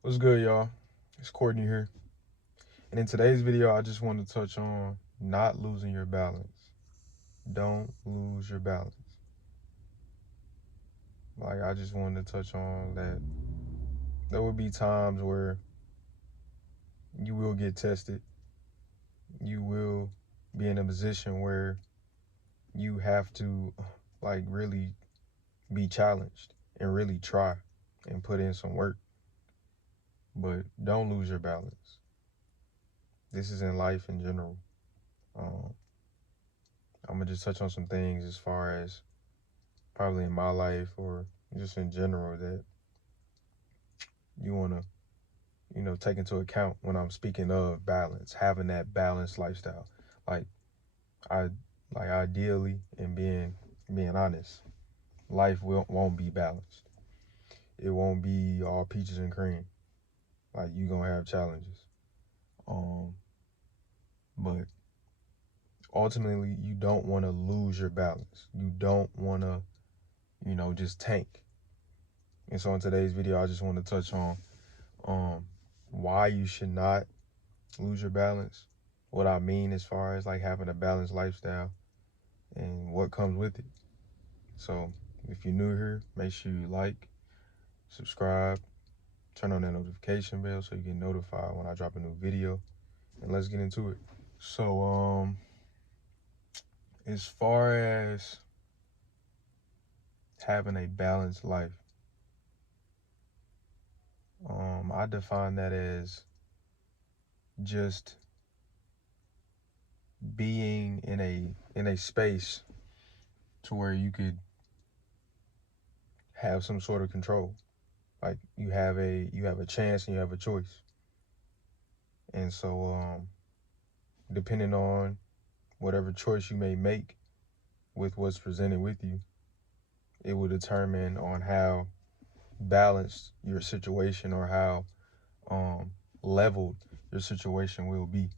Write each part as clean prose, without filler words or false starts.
What's good, y'all? It's Courtney here. And in today's video, I just want to touch on not losing your balance. Don't lose your balance. I just wanted to touch on that there will be times where you will get tested. You will be in a position where you have to, really be challenged and really try and put in some work. But don't lose your balance. This is in life in general. Um, I'm going to just touch on some things as far as probably in my life or just in general that you want to, take into account when I'm speaking of balance, having that balanced lifestyle. Like I, ideally, and being honest, life won't be balanced. It won't be all peaches and cream. Like you gonna have challenges. Um, but ultimately, you don't want to lose your balance. You don't want to, just tank. And so in today's video, I just want to touch on um, why you should not lose your balance, what I mean as far as like having a balanced lifestyle and what comes with it. So if you're new here, make sure you like, subscribe, turn on that notification bell so you get notified when I drop a new video, and let's get into it. So as far as having a balanced life, I define that as just being in a space to where you could have some sort of control. Like you have a chance and you have a choice. And so depending on whatever choice you may make with what's presented with you, it will determine on how balanced your situation or how leveled your situation will be.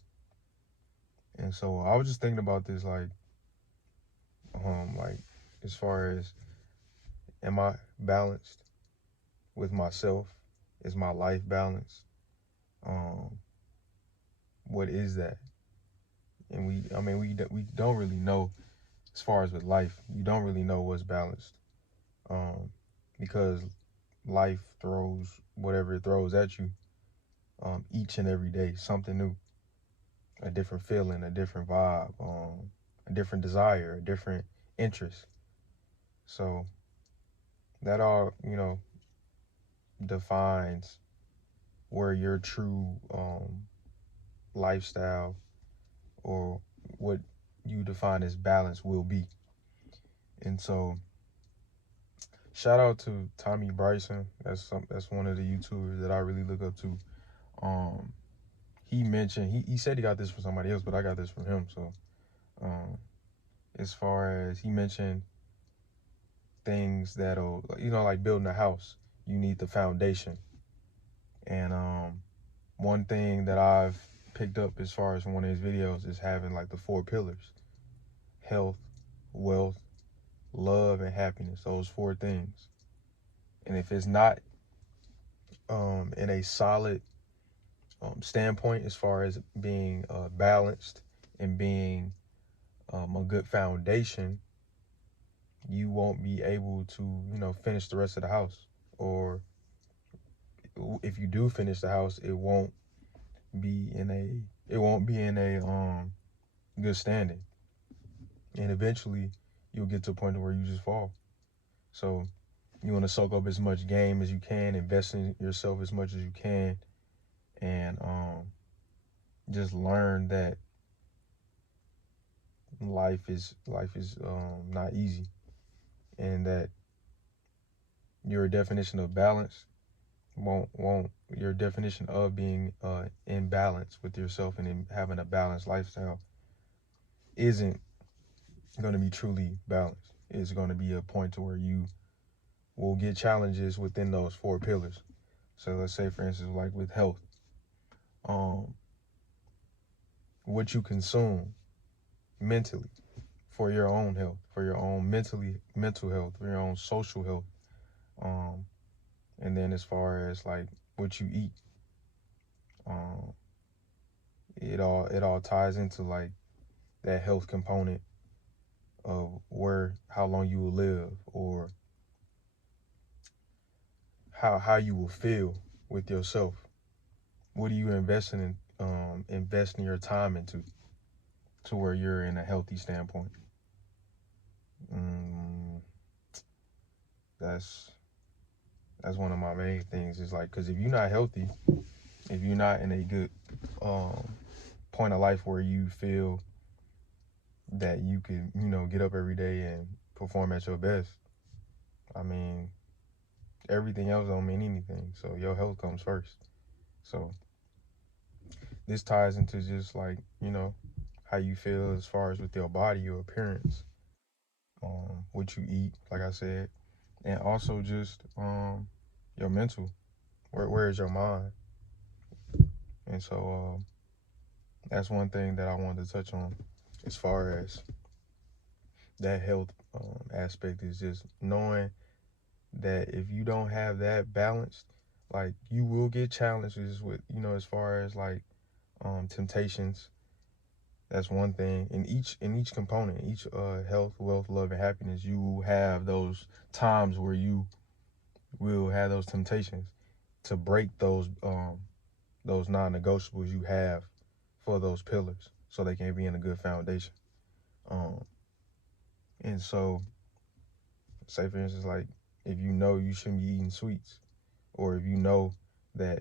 And so I was just thinking about this like as far as, am I balanced with myself? Is my life balanced? Um what is that? And we don't really know. As far as with life, you don't really know what's balanced, because life throws whatever it throws at you, each and every day, something new, a different feeling, a different vibe, a different desire, a different interest. So that all, defines where your true lifestyle or what you define as balance will be. And so shout out to Tommy Bryson. That's one of the YouTubers that I really look up to. He mentioned he said he got this from somebody else, but I got this from him. So as far as he mentioned things that'll, like building a house, you need the foundation. And one thing that I've picked up as far as one of his videos is having like the 4 pillars: health, wealth, love, and happiness. Those 4 things. And if it's not in a solid standpoint as far as being balanced and being a good foundation, you won't be able to, finish the rest of the house. Or if you do finish the house, it won't be in a good standing. And eventually you'll get to a point where you just fall. So you want to soak up as much game as you can, invest in yourself as much as you can, and just learn that life is not easy, and that your definition of balance won't your definition of being in balance with yourself and in having a balanced lifestyle isn't going to be truly balanced. It's going to be a point to where you will get challenges within those 4 pillars. So let's say, for instance, like with health, um what you consume mentally, for your own health, for your own mental health, for your own social health. And then as far as like what you eat. Um, it all ties into like that health component of how long you will live, or how you will feel with yourself. What are you investing your time into to where you're in a healthy standpoint? Mm, that's that's one of my main things. Is like, because if you're not healthy, if you're not in a good um, point of life where you feel that you can, get up every day and perform at your best, I mean, everything else don't mean anything. So your health comes first. So this ties into just like, how you feel as far as with your body, your appearance, what you eat, like I said, and also just your mental. Where is your mind? And so that's one thing that I wanted to touch on as far as that health aspect, is just knowing that if you don't have that balanced, like, you will get challenges with, as far as like temptations. That's one thing. In each component, each health, wealth, love, and happiness, you will have those times where you will have those temptations to break those non-negotiables you have for those pillars, so they can be in a good foundation. Um, and so, say for instance, like, if you know you shouldn't be eating sweets, or if you know that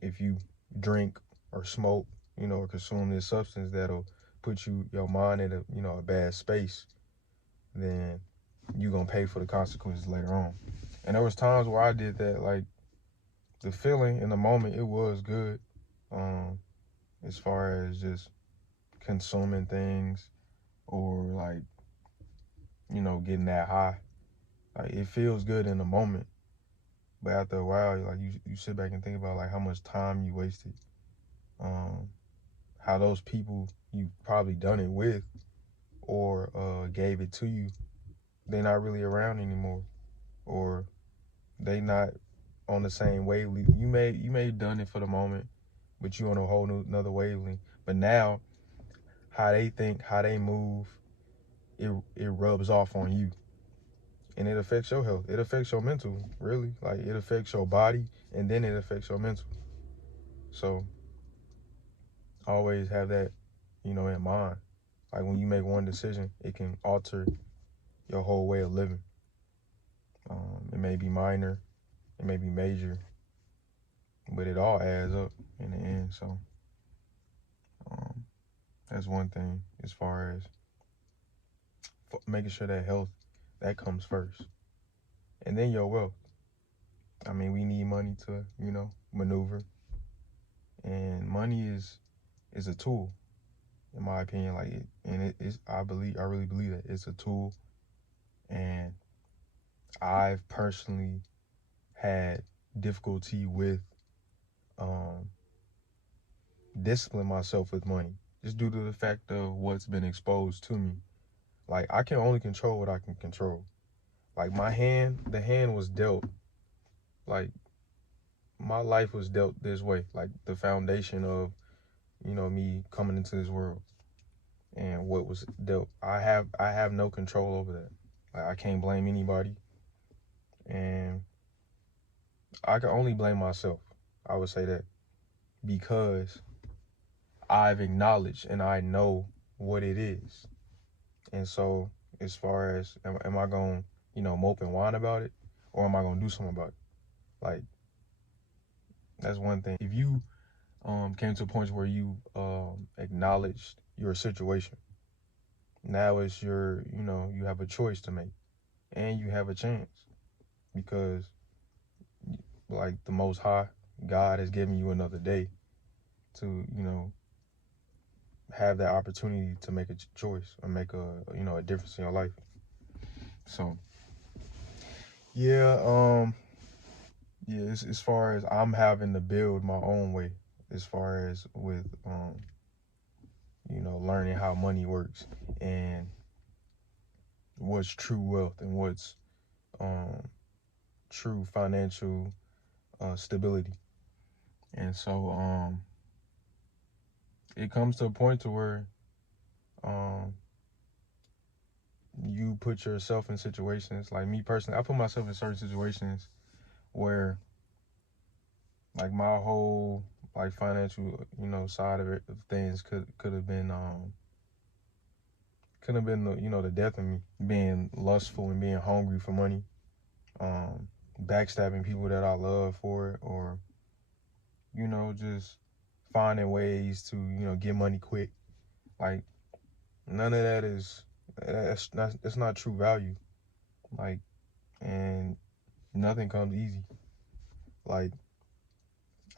if you drink or smoke, or consume this substance that'll put your mind in a bad space, then you're gonna pay for the consequences later on. And there was times where I did that. Like, the feeling in the moment, it was good, um, as far as just consuming things, or like, getting that high. Like, it feels good in the moment, but after a while, like, you sit back and think about like how much time you wasted, um, how those people you probably done it with, or gave it to you, they're not really around anymore, or they not on the same wavelength. You may have done it for the moment, but you on a whole another wavelength. But now, how they think, how they move, it rubs off on you, and it affects your health. It affects your mental, really. Like, it affects your body, and then it affects your mental. So always have that, in mind. Like, when you make one decision, it can alter your whole way of living. It may be minor, it may be major, but it all adds up in the end. So um, that's one thing as far as making sure that health, that comes first, and then your wealth. I mean, we need money to, maneuver, and money is a tool, in my opinion. Like, and it is. I really believe that it's a tool, and I've personally had difficulty with um, discipline myself with money, just due to the fact of what's been exposed to me. Like, I can only control what I can control. Like, the hand was dealt. Like, my life was dealt this way. Like, the foundation of, me coming into this world, and what was dealt. I have no control over that. Like, I can't blame anybody, and I can only blame myself. I would say that, because I've acknowledged and I know what it is. And so, as far as, am I going to, mope and whine about it, or am I going to do something about it? Like, that's one thing. If you came to a point where you acknowledged your situation, now it's you have a choice to make, and you have a chance, because, like, the Most High, God, has given you another day to, have that opportunity to make a choice, or make a difference in your life. So, yeah, yeah, as far as I'm having to build my own way, as far as with learning how money works, and what's true wealth, and what's true financial stability. And so it comes to a point to where um, you put yourself in situations, like me personally, I put myself in certain situations where like my whole like financial, side of it, of things could have been the death of me, being lustful and being hungry for money, backstabbing people that I love for it, or just finding ways to get money quick. Like none of that is that's not true value. Like, and nothing comes easy. Like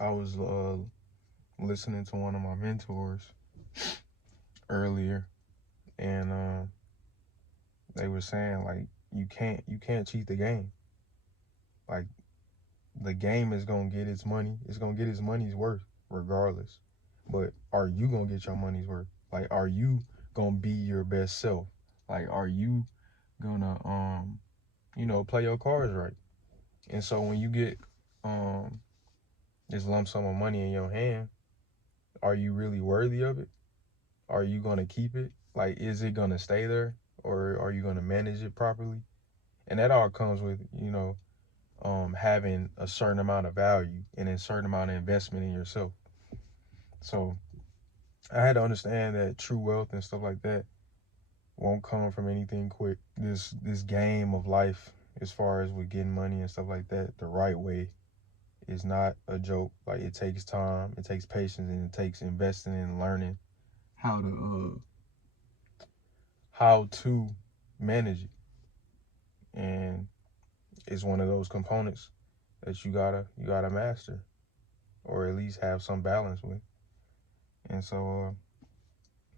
I was listening to one of my mentors earlier, and they were saying like you can't cheat the game. Like the game is gonna get its money. It's gonna get its money's worth regardless. But are you gonna get your money's worth? Like, are you gonna be your best self? Like, are you gonna play your cards right? And so when you get um this lump sum of money in your hand, are you really worthy of it? Are you gonna keep it? Like, is it gonna stay there, or are you gonna manage it properly? And that all comes with having a certain amount of value and a certain amount of investment in yourself. So I had to understand that true wealth and stuff like that won't come from anything quick. This game of life, as far as with getting money and stuff like that, the right way is not a joke. Like it takes time, it takes patience, and it takes investing and learning how to manage it. And it's one of those components that you gotta master, or at least have some balance with. And so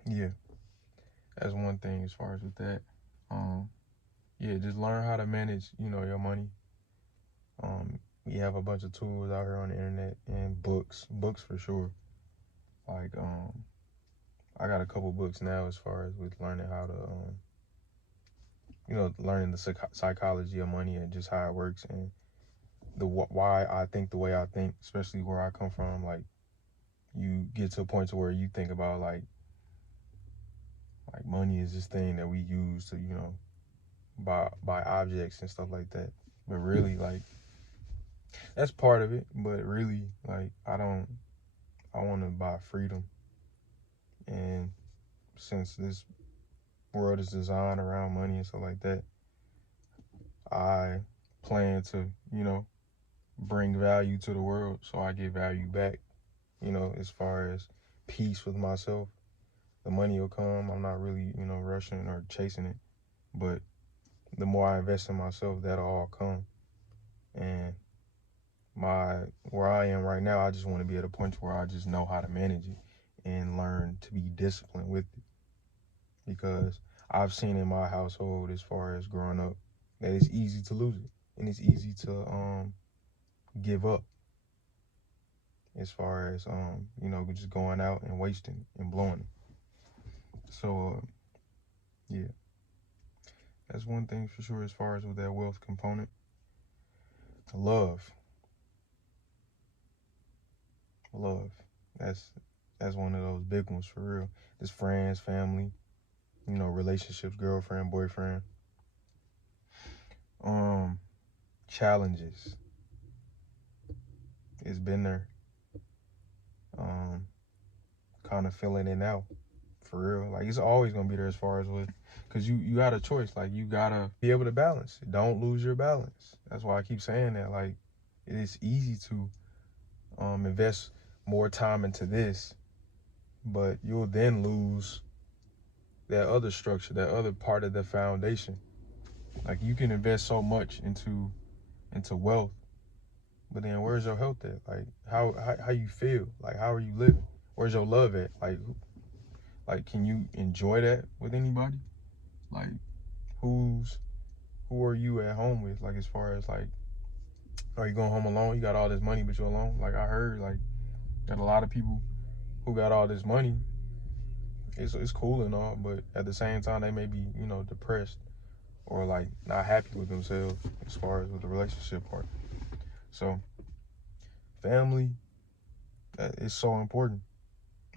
yeah, that's one thing as far as with that. Um, yeah, just learn how to manage, your money. We have a bunch of tools out here on the internet and books for sure. Like, I got a couple books now as far as with learning how to, learning the psychology of money and just how it works, and why I think the way I think, especially where I come from. Like, you get to a point to where you think about like money is this thing that we use to, buy objects and stuff like that. But really, like, that's part of it. But really, like, I want to buy freedom. And since this world is designed around money and stuff like that, I plan to, bring value to the world so I get value back, as far as peace with myself. The money will come. I'm not really, rushing or chasing it. But the more I invest in myself, that'll all come. And where I am right now, I just want to be at a point where I just know how to manage it and learn to be disciplined with it. Because I've seen in my household, as far as growing up, that it's easy to lose it, and it's easy to give up, as far as just going out and wasting and blowing it. So yeah, that's one thing for sure as far as with that wealth component. Love, love. That's that's one of those big ones for real. Just friends, family, relationships, girlfriend, boyfriend. Um, Challenges. It's been there. Um, Kind of filling it out for real. Like it's always gonna be there as far as with, cause you got a choice. Like you gotta be able to balance. Don't lose your balance. That's why I keep saying that. Like it is easy to invest more time into this, but you'll then lose that other structure, that other part of the foundation. Like you can invest so much into wealth, but then where's your health at? Like how you feel? Like how are you living? Where's your love at? Like can you enjoy that with anybody? Like who's who are you at home with? Like as far as like, are you going home alone? You got all this money but you're alone? Like I heard like that a lot of people who got all this money, it's cool and all, but at the same time they may be, depressed or like not happy with themselves as far as with the relationship part. So family, it's so important.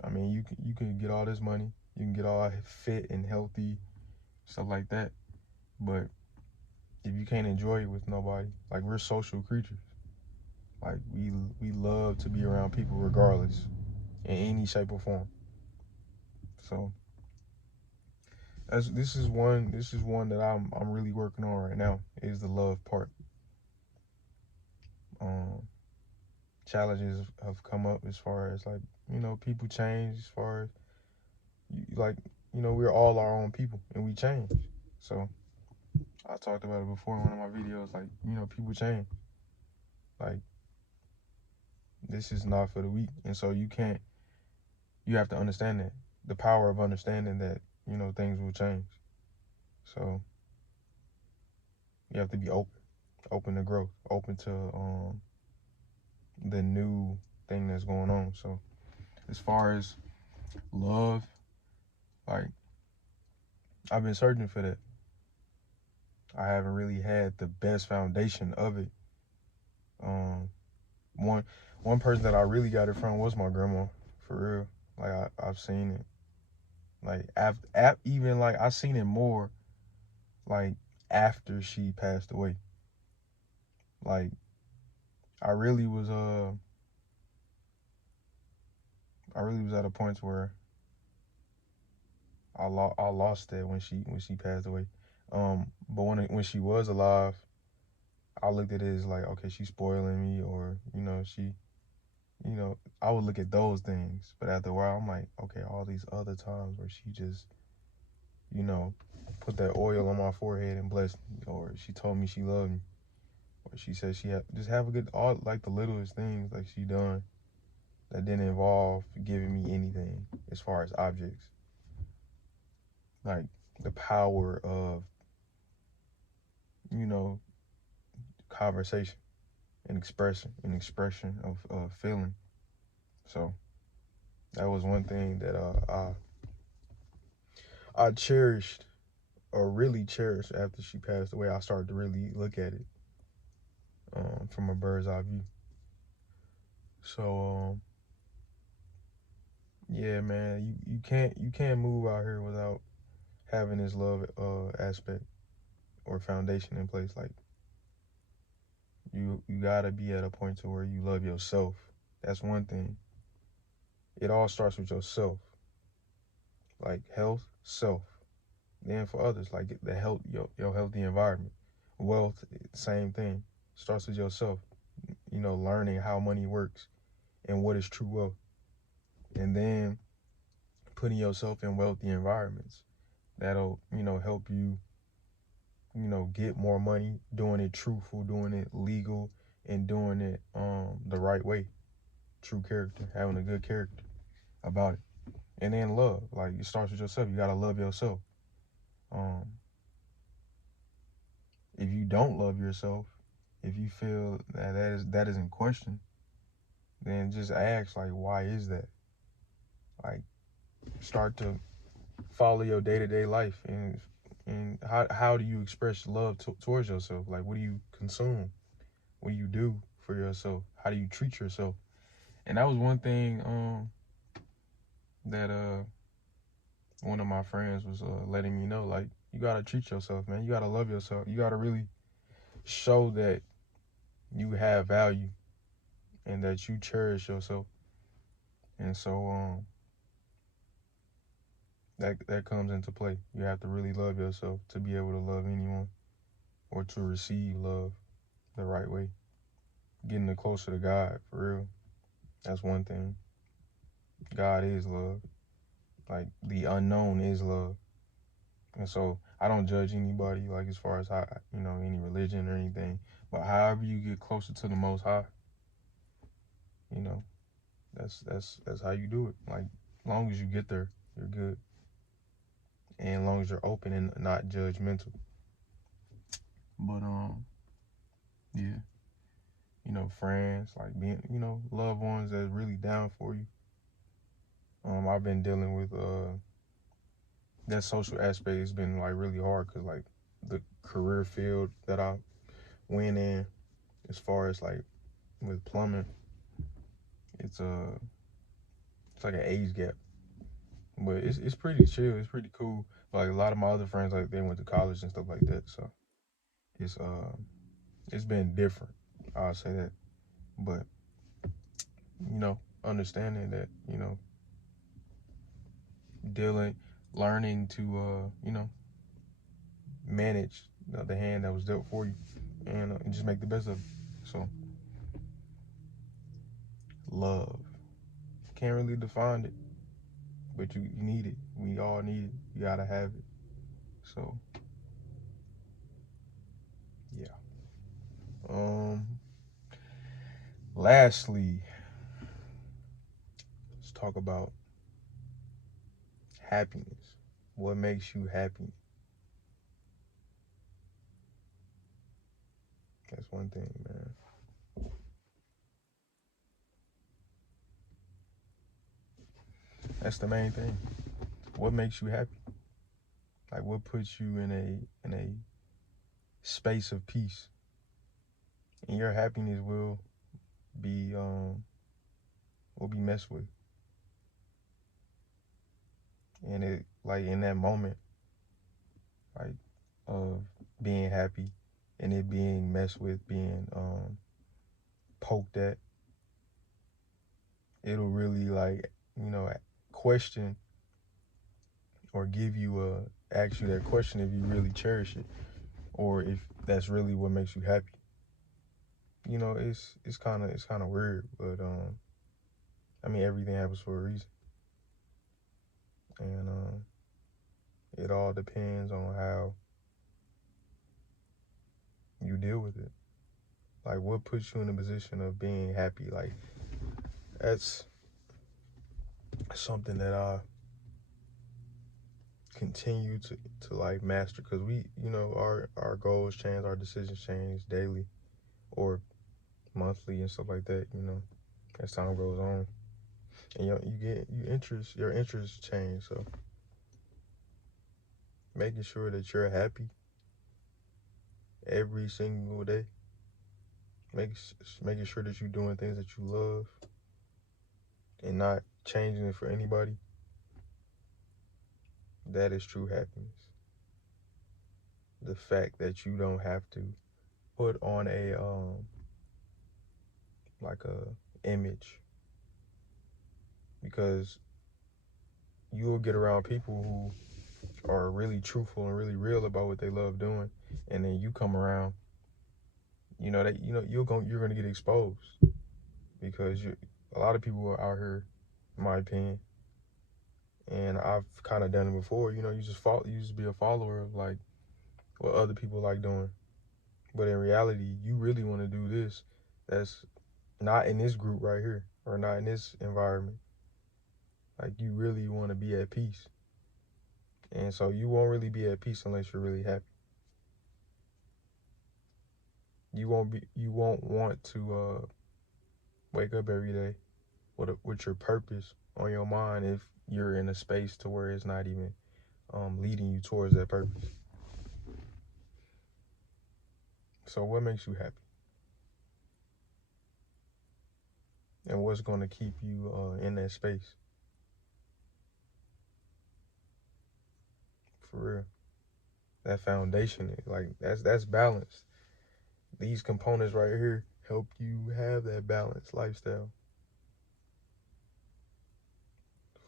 I mean, you can get all this money, you can get all fit and healthy, stuff like that, but if you can't enjoy it with nobody, like we're social creatures. Like we love to be around people regardless, in any shape or form. So this is one that I'm really working on right now, is the love part. Um, Challenges have come up as far as like, people change, as far as like, we're all our own people and we change. So I talked about it before in one of my videos, like, people change. Like, this is not for the weak. And so you have to understand that. The power of understanding that, things will change. So you have to be open to growth, open to the new thing that's going on. So as far as love, like, I've been searching for that. I haven't really had the best foundation of it. Um, one one person that I really got it from was my grandma, for real. Like I've seen it. Like even like I seen it more like after she passed away. Like I really was I really was at a point where I lost that when she passed away. But when she was alive, I looked at it as like, okay, she's spoiling me, or I would look at those things. But after a while, I'm like, okay, all these other times where she just, you know, put that oil on my forehead and blessed me, or she told me she loved me, or she said she had just have a good, all like the littlest things like she done that didn't involve giving me anything as far as objects. Like the power of, you know, conversation and expression of feeling. So that was one thing that I cherished, or really cherished, after she passed away. I started to really look at it from a bird's eye view. So yeah, man, you can't move out here without having this love aspect or foundation in place. Like you gotta be at a point to where you love yourself. That's one thing. It all starts with yourself. Like health, self. Then for others, like the health, your healthy environment. Wealth, same thing. Starts with yourself. Learning how money works and what is true wealth. And then putting yourself in wealthy environments. That'll, help you, get more money, doing it truthful, doing it legal, and doing it the right way. True character, having a good character about it. And then love. Like it starts with yourself. You gotta love yourself. Um, if you don't love yourself, if you feel that is in question, then just ask, like, why is that? Like, start to follow your day-to-day life, and how do you express love towards yourself? Like, what do you consume? What do you do for yourself? How do you treat yourself? And that was one thing that one of my friends was letting me know. Like, you gotta treat yourself, man. You gotta love yourself. You gotta really show that you have value and that you cherish yourself. And so that comes into play. You have to really love yourself to be able to love anyone, or to receive love the right way. Getting closer to God, for real. That's one thing. God is love. Like, the unknown is love. And so I don't judge anybody, like, as far as how, any religion or anything. But however you get closer to the Most High, you know, that's how you do it. Like, as long as you get there, you're good. And as long as you're open and not judgmental. But yeah, friends, like, being, loved ones that's really down for you. I've been dealing with that social aspect has been like really hard, because like the career field that I went in, as far as like with plumbing, it's like an age gap, but it's pretty chill. It's pretty cool. Like a lot of my other friends, like they went to college and stuff like that. So it's it's been different. I'll say that. But understanding that dealing, learning to manage the hand that was dealt for you, and just make the best of it. So love, can't really define it, but you need it. We all need it. You gotta have it. So yeah. Lastly, let's talk about happiness. What makes you happy? That's one thing, man. That's the main thing. What makes you happy? Like what puts you in a space of peace? And your happiness be um will be messed with. And it, like, in that moment, like, of being happy and it being messed with, being poked at, it'll really, like, question, or give you ask you that question if you really cherish it, or if that's really what makes you happy. It's kind of weird, but I mean, everything happens for a reason, and it all depends on how you deal with it. Like, what puts you in a position of being happy? Like, that's something that I continue to like master, because we, our goals change, our decisions change daily or monthly and stuff like that. As time goes on, and your interests change. So making sure that you're happy every single day, making making sure that you're doing things that you love and not changing it for anybody. That is true happiness. The fact that you don't have to put on a like a image, because you will get around people who are really truthful and really real about what they love doing, and then you come around, that you're gonna get exposed, because a lot of people are out here, in my opinion, and I've kind of done it before. You just be a follower of, like, what other people like doing, but in reality, you really want to do this. That's not in this group right here, or not in this environment. Like, you really want to be at peace. And so you won't really be at peace unless you're really happy. You won't want to wake up every day with your purpose on your mind if you're in a space to where it's not even leading you towards that purpose. So what makes you happy? And what's going to keep you in that space? For real. That foundation, like, that's balanced. These components right here help you have that balanced lifestyle.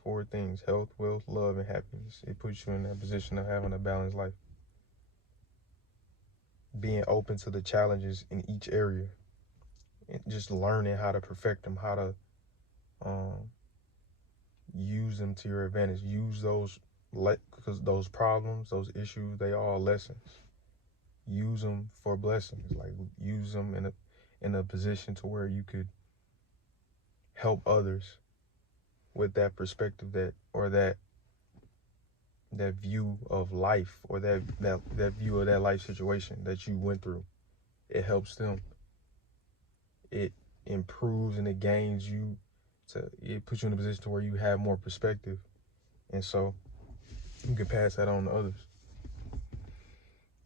4 things: health, wealth, love, and happiness. It puts you in that position of having a balanced life. Being open to the challenges in each area, and just learning how to perfect them, how to use them to your advantage. Use those, because those problems, those issues, they are all lessons. Use them for blessings. Like, use them in a position to where you could help others with that perspective, that view of life, or that view of that life situation that you went through. It helps them. It improves and it gains you. It puts you in a position to where you have more perspective, and so you can pass that on to others.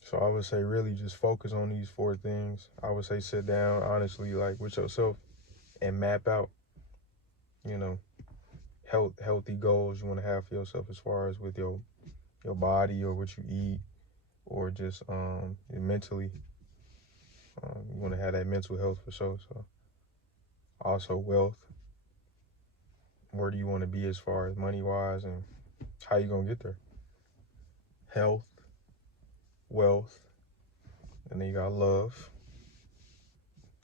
So I would say, really just focus on these 4 things. I would say sit down honestly, like, with yourself, and map out you know, healthy goals you want to have for yourself as far as with your body or what you eat, or just mentally. You want to have that mental health for sure. So also wealth. Where do you want to be as far as money wise, and how you gonna get there? Health, wealth, and then you got love.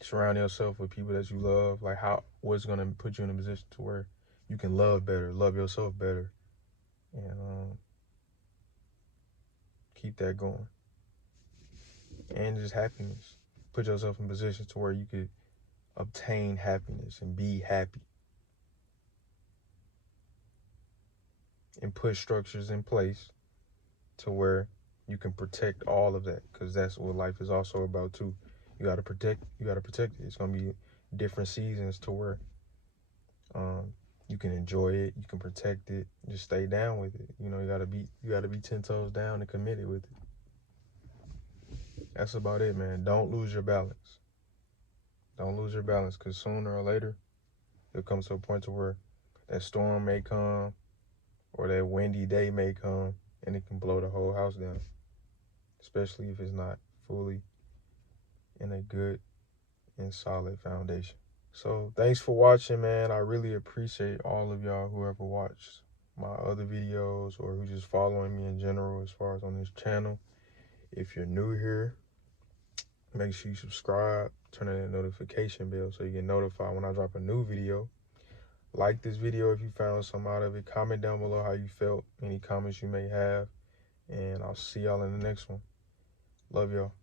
Surround yourself with people that you love. Like what's gonna put you in a position to where you can love better, love yourself better, and keep that going. And just happiness. Put yourself in positions to where you could obtain happiness and be happy. And put structures in place to where you can protect all of that, because that's what life is also about too. You got to protect it. It's going to be different seasons to where you can enjoy it, you can protect it, just stay down with it. You got to be 10 toes down and committed with it. That's about it, man. Don't lose your balance. Don't lose your balance, because sooner or later it'll come to a point to where that storm may come or that windy day may come and it can blow the whole house down, especially if it's not fully in a good and solid foundation. So thanks for watching, man. I really appreciate all of y'all who ever watched my other videos or who just following me in general as far as on this channel. If you're new here, make sure you subscribe, turn on that notification bell so you get notified when I drop a new video. Like this video if you found some out of it. Comment down below how you felt, any comments you may have, and I'll see y'all in the next one. Love y'all.